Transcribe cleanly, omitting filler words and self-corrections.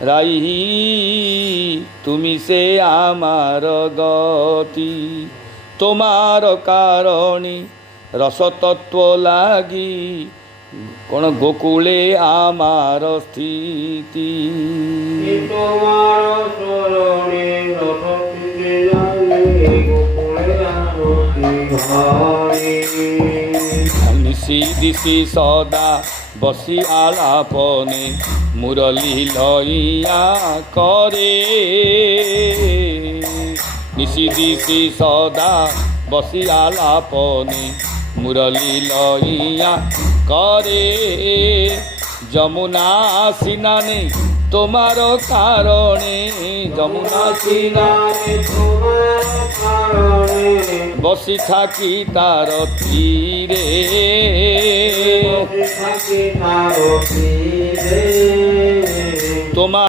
রাই তুমি সে আমার গতি, তোমার কারণে রসতত্ত্ব লাগি কোন গোকুলে আমার স্থিতি। তোমার চরণে রসতত্ত্ব লাগি গোকুলে আমার স্থিতি। নিশি দিশি সদা বসি আলাপনে মুরলি লইয়া করে, নিশি দিশি সদা বসি আলাপনে মুরলি লইয়া করে। যমুনা সিনানে তোমার কারণে, যমুনা সিনানে তোমার কারণে বসি থাকি তার তীরে, থাকি তার তীরে। তোমার